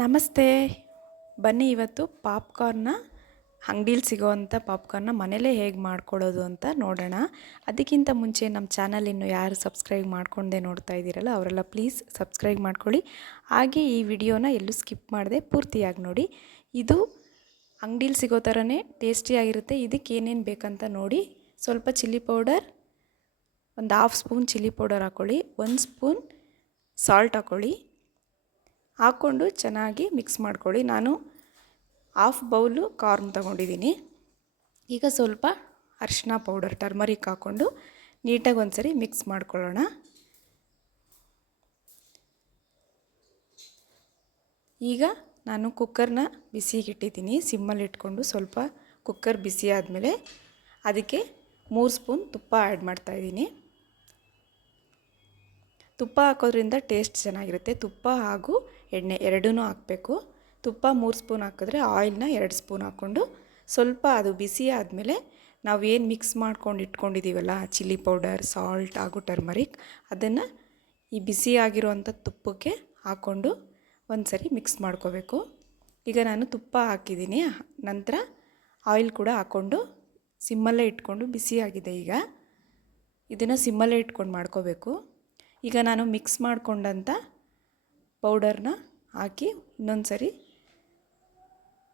ನಮಸ್ತೆ. ಬನ್ನಿ ಇವತ್ತು ಪಾಪ್ಕಾರ್ನ್ನ ಅಂಗಡೀಲಿ ಸಿಗೋವಂಥ ಪಾಪ್ಕಾರ್ನ್ನ ಮನೇಲೇ ಹೇಗೆ ಮಾಡ್ಕೊಳ್ಳೋದು ಅಂತ ನೋಡೋಣ. ಅದಕ್ಕಿಂತ ಮುಂಚೆ ನಮ್ಮ ಚಾನಲ್ ಇನ್ನು ಯಾರು ಸಬ್ಸ್ಕ್ರೈಬ್ ಮಾಡ್ಕೊಂಡೇ ನೋಡ್ತಾ ಇದ್ದೀರಲ್ಲ, ಅವರೆಲ್ಲ ಪ್ಲೀಸ್ ಸಬ್ಸ್ಕ್ರೈಬ್ ಮಾಡ್ಕೊಳ್ಳಿ. ಹಾಗೆ ಈ ವಿಡಿಯೋನ ಎಲ್ಲೂ ಸ್ಕಿಪ್ ಮಾಡದೆ ಪೂರ್ತಿಯಾಗಿ ನೋಡಿ. ಇದು ಅಂಗಡೀಲಿ ಸಿಗೋ ಥರನೇ ಟೇಸ್ಟಿಯಾಗಿರುತ್ತೆ ಇದಕ್ಕೆ ಏನೇನು ಬೇಕಂತ ನೋಡಿ. ಸ್ವಲ್ಪ ಚಿಲ್ಲಿ ಪೌಡರ್, ಒಂದು ಹಾಫ್ ಸ್ಪೂನ್ ಚಿಲ್ಲಿ ಪೌಡರ್ ಹಾಕ್ಕೊಳ್ಳಿ ಒಂದು ಸ್ಪೂನ್ ಸಾಲ್ಟ್ ಹಾಕ್ಕೊಳ್ಳಿ ಹಾಕ್ಕೊಂಡು ಚೆನ್ನಾಗಿ ಮಿಕ್ಸ್ ಮಾಡ್ಕೊಳ್ಳಿ. ನಾನು ಹಾಫ್ ಬೌಲು ಕಾರ್ನ್ ತೊಗೊಂಡಿದ್ದೀನಿ. ಈಗ ಸ್ವಲ್ಪ ಅರಿಶಿನ ಪೌಡರ್ ಟರ್ಮರಿಕ್ ಹಾಕ್ಕೊಂಡು ನೀಟಾಗಿ ಒಂದ್ಸರಿ ಮಿಕ್ಸ್ ಮಾಡ್ಕೊಳ್ಳೋಣ. ಈಗ ನಾನು ಕುಕ್ಕರ್ನ ಬಿಸಿಗೆ ಇಟ್ಟಿದ್ದೀನಿ. ಸಿಮ್ಮಲ್ಲಿ ಇಟ್ಕೊಂಡು ಸ್ವಲ್ಪ ಕುಕ್ಕರ್ ಬಿಸಿ ಆದಮೇಲೆ ಅದಕ್ಕೆ ಮೂರು ಸ್ಪೂನ್ ತುಪ್ಪ ಆ್ಯಡ್ ಮಾಡ್ತಾಯಿದ್ದೀನಿ ತುಪ್ಪ ಹಾಕೋದ್ರಿಂದ ಟೇಸ್ಟ್ ಚೆನ್ನಾಗಿರುತ್ತೆ. ತುಪ್ಪ ಹಾಗೂ ಎಣ್ಣೆ ಎರಡೂ ಹಾಕಬೇಕು. ತುಪ್ಪ ಮೂರು ಸ್ಪೂನ್ ಹಾಕಿದ್ರೆ ಆಯಿಲ್ನ ಎರಡು ಸ್ಪೂನ್ ಹಾಕ್ಕೊಂಡು ಸ್ವಲ್ಪ ಅದು ಬಿಸಿ ಆದಮೇಲೆ ನಾವು ಏನು ಮಿಕ್ಸ್ ಮಾಡ್ಕೊಂಡು ಇಟ್ಕೊಂಡಿದ್ದೀವಲ್ಲ ಚಿಲ್ಲಿ ಪೌಡರ್, ಸಾಲ್ಟ್ ಹಾಗೂ ಟರ್ಮರಿಕ್ ಅದನ್ನು ಈ ಬಿಸಿ ಆಗಿರುವಂಥ ತುಪ್ಪಕ್ಕೆ ಹಾಕ್ಕೊಂಡು ಒಂದು ಸರಿ ಮಿಕ್ಸ್ ಮಾಡ್ಕೋಬೇಕು. ಈಗ ನಾನು ತುಪ್ಪ ಹಾಕಿದ್ದೀನಿ. ನಂತರ ಆಯಿಲ್ ಕೂಡ ಹಾಕ್ಕೊಂಡು ಸಿಮ್ಮಲ್ಲೇ ಇಟ್ಕೊಂಡು ಬಿಸಿಯಾಗಿದೆ ಈಗ. ಇದನ್ನು ಸಿಮ್ಮಲ್ಲೇ ಇಟ್ಕೊಂಡು ಮಾಡ್ಕೋಬೇಕು. ಈಗ ನಾನು ಮಿಕ್ಸ್ ಮಾಡಿಕೊಂಡಂಥ ಪೌಡರ್ನ ಹಾಕಿ ಇನ್ನೊಂದು ಸರಿ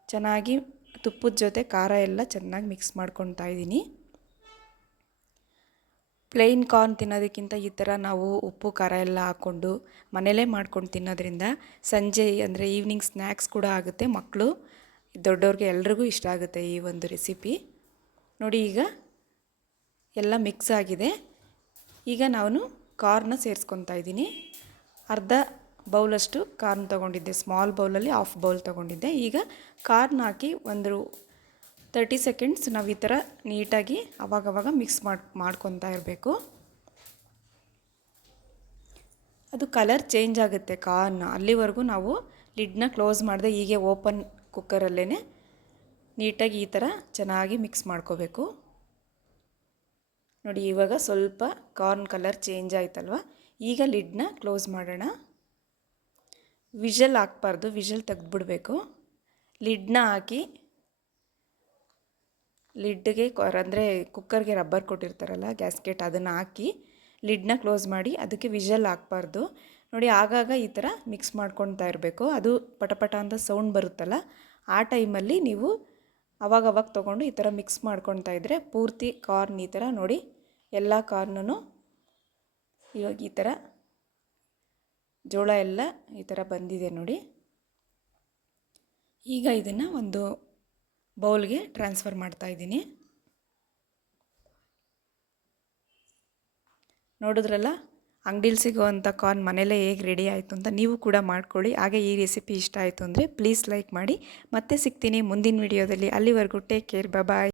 ಚೆನ್ನಾಗಿ ತುಪ್ಪದ ಜೊತೆ ಖಾರ ಎಲ್ಲ ಚೆನ್ನಾಗಿ ಮಿಕ್ಸ್ ಮಾಡ್ಕೊತಾ ಇದ್ದೀನಿ. ಪ್ಲೈನ್ ಕಾರ್ನ್ ತಿನ್ನೋದಕ್ಕಿಂತ ಈ ಥರ ನಾವು ಉಪ್ಪು, ಖಾರ ಎಲ್ಲ ಹಾಕ್ಕೊಂಡು ಮನೇಲೇ ಮಾಡ್ಕೊಂಡು ತಿನ್ನೋದ್ರಿಂದ ಸಂಜೆ ಅಂದರೆ ಈವ್ನಿಂಗ್ ಸ್ನ್ಯಾಕ್ಸ್ ಕೂಡ ಆಗುತ್ತೆ. ಮಕ್ಕಳು ದೊಡ್ಡವ್ರಿಗೆ ಎಲ್ರಿಗೂ ಇಷ್ಟ ಆಗುತ್ತೆ ಈ ಒಂದು ರೆಸಿಪಿ ನೋಡಿ ಈಗ ಎಲ್ಲ ಮಿಕ್ಸ್ ಆಗಿದೆ. ಈಗ ನಾನು ಕಾರ್ನ ಸೇರಿಸ್ಕೊತಾ ಇದ್ದೀನಿ. ಅರ್ಧ ಬೌಲಷ್ಟು ಕಾರ್ನ್ ತೊಗೊಂಡಿದ್ದೆ. ಸ್ಮಾಲ್ ಬೌಲಲ್ಲಿ ಹಾಫ್ ಬೌಲ್ ತೊಗೊಂಡಿದ್ದೆ. ಈಗ ಕಾರ್ನ್ ಹಾಕಿ ಒಂದು ತರ್ಟಿ ಸೆಕೆಂಡ್ಸ್ ನಾವು ಈ ಥರ ನೀಟಾಗಿ ಅವಾಗವಾಗ ಮಿಕ್ಸ್ ಮಾಡಿ, ಮಾಡ್ಕೊತಾ ಇರಬೇಕು. ಅದು ಕಲರ್ ಚೇಂಜ್ ಆಗುತ್ತೆ ಕಾರ್ನ್. ಅಲ್ಲಿವರೆಗೂ ನಾವು ಲಿಡ್ನ ಕ್ಲೋಸ್ ಮಾಡಿದೆ ಹೀಗೆ ಓಪನ್ ಕುಕ್ಕರಲ್ಲೇ ನೀಟಾಗಿ ಈ ಥರ ಚೆನ್ನಾಗಿ ಮಿಕ್ಸ್ ಮಾಡ್ಕೋಬೇಕು. ನೋಡಿ, ಇವಾಗ ಸ್ವಲ್ಪ ಕಾರ್ನ್ ಕಲರ್ ಚೇಂಜ್ ಆಯ್ತಲ್ವ? ಈಗ ಲಿಡ್ನ ಕ್ಲೋಸ್ ಮಾಡೋಣ. ವಿಷಲ್ ಹಾಕ್ಬಾರ್ದು ವಿಷಲ್ ತೆಗೆದ್ಬಿಡ್ಬೇಕು. ಲಿಡ್ನ ಹಾಕಿ ಲಿಡ್ಗೆ ಅಂದರೆ ಕುಕ್ಕರ್ಗೆ ರಬ್ಬರ್ ಕೊಟ್ಟಿರ್ತಾರಲ್ಲ ಗ್ಯಾಸ್ಕೆಟ್ ಅದನ್ನು ಹಾಕಿ ಲಿಡ್ನ ಕ್ಲೋಸ್ ಮಾಡಿ ಅದಕ್ಕೆ ವಿಷಲ್ ಹಾಕ್ಬಾರ್ದು. ನೋಡಿ, ಆಗಾಗ ಈ ಥರ ಮಿಕ್ಸ್ ಮಾಡ್ಕೊತಾ ಇರಬೇಕು. ಅದು ಪಟಪಟ ಅಂತ ಸೌಂಡ್ ಬರುತ್ತಲ್ಲ, ಆ ಟೈಮಲ್ಲಿ ನೀವು ಅವಾಗವಾಗ ತೊಗೊಂಡು ಈ ಥರ ಮಿಕ್ಸ್ ಮಾಡ್ಕೊತಾ ಇದ್ದರೆ ಪೂರ್ತಿ ಕಾರ್ನ್ ಈ ಥರ ನೋಡಿ ಎಲ್ಲ ಕಾರ್ನೂ ಇವಾಗ ಈ ಥರ ಜೋಳ ಎಲ್ಲ ಈ ಥರ ಬಂದಿದೆ ನೋಡಿ. ಈಗ ಇದನ್ನು ಒಂದು ಬೌಲ್ಗೆ ಟ್ರಾನ್ಸ್ಫರ್ ಮಾಡ್ತಾ ಇದ್ದೀನಿ. ನೋಡಿದ್ರಲ್ಲ? ಅಂಗಡೀಲಿ ಸಿಗುವಂಥ ಕಾರ್ನ್ ಮನೇಲೇ ಹೇಗೆ ರೆಡಿ ಆಯಿತು ಅಂತ ನೀವು ಕೂಡ ಮಾಡ್ಕೊಳ್ಳಿ. ಹಾಗೆ ಈ ರೆಸಿಪಿ ಇಷ್ಟ ಆಯಿತು ಅಂದರೆ ಪ್ಲೀಸ್ ಲೈಕ್ ಮಾಡಿ. ಮತ್ತೆ ಸಿಗ್ತೀನಿ ಮುಂದಿನ ವಿಡಿಯೋದಲ್ಲಿ ಅಲ್ಲಿವರೆಗೂ ಟೇಕ್ ಕೇರ್ ಬಾಯ್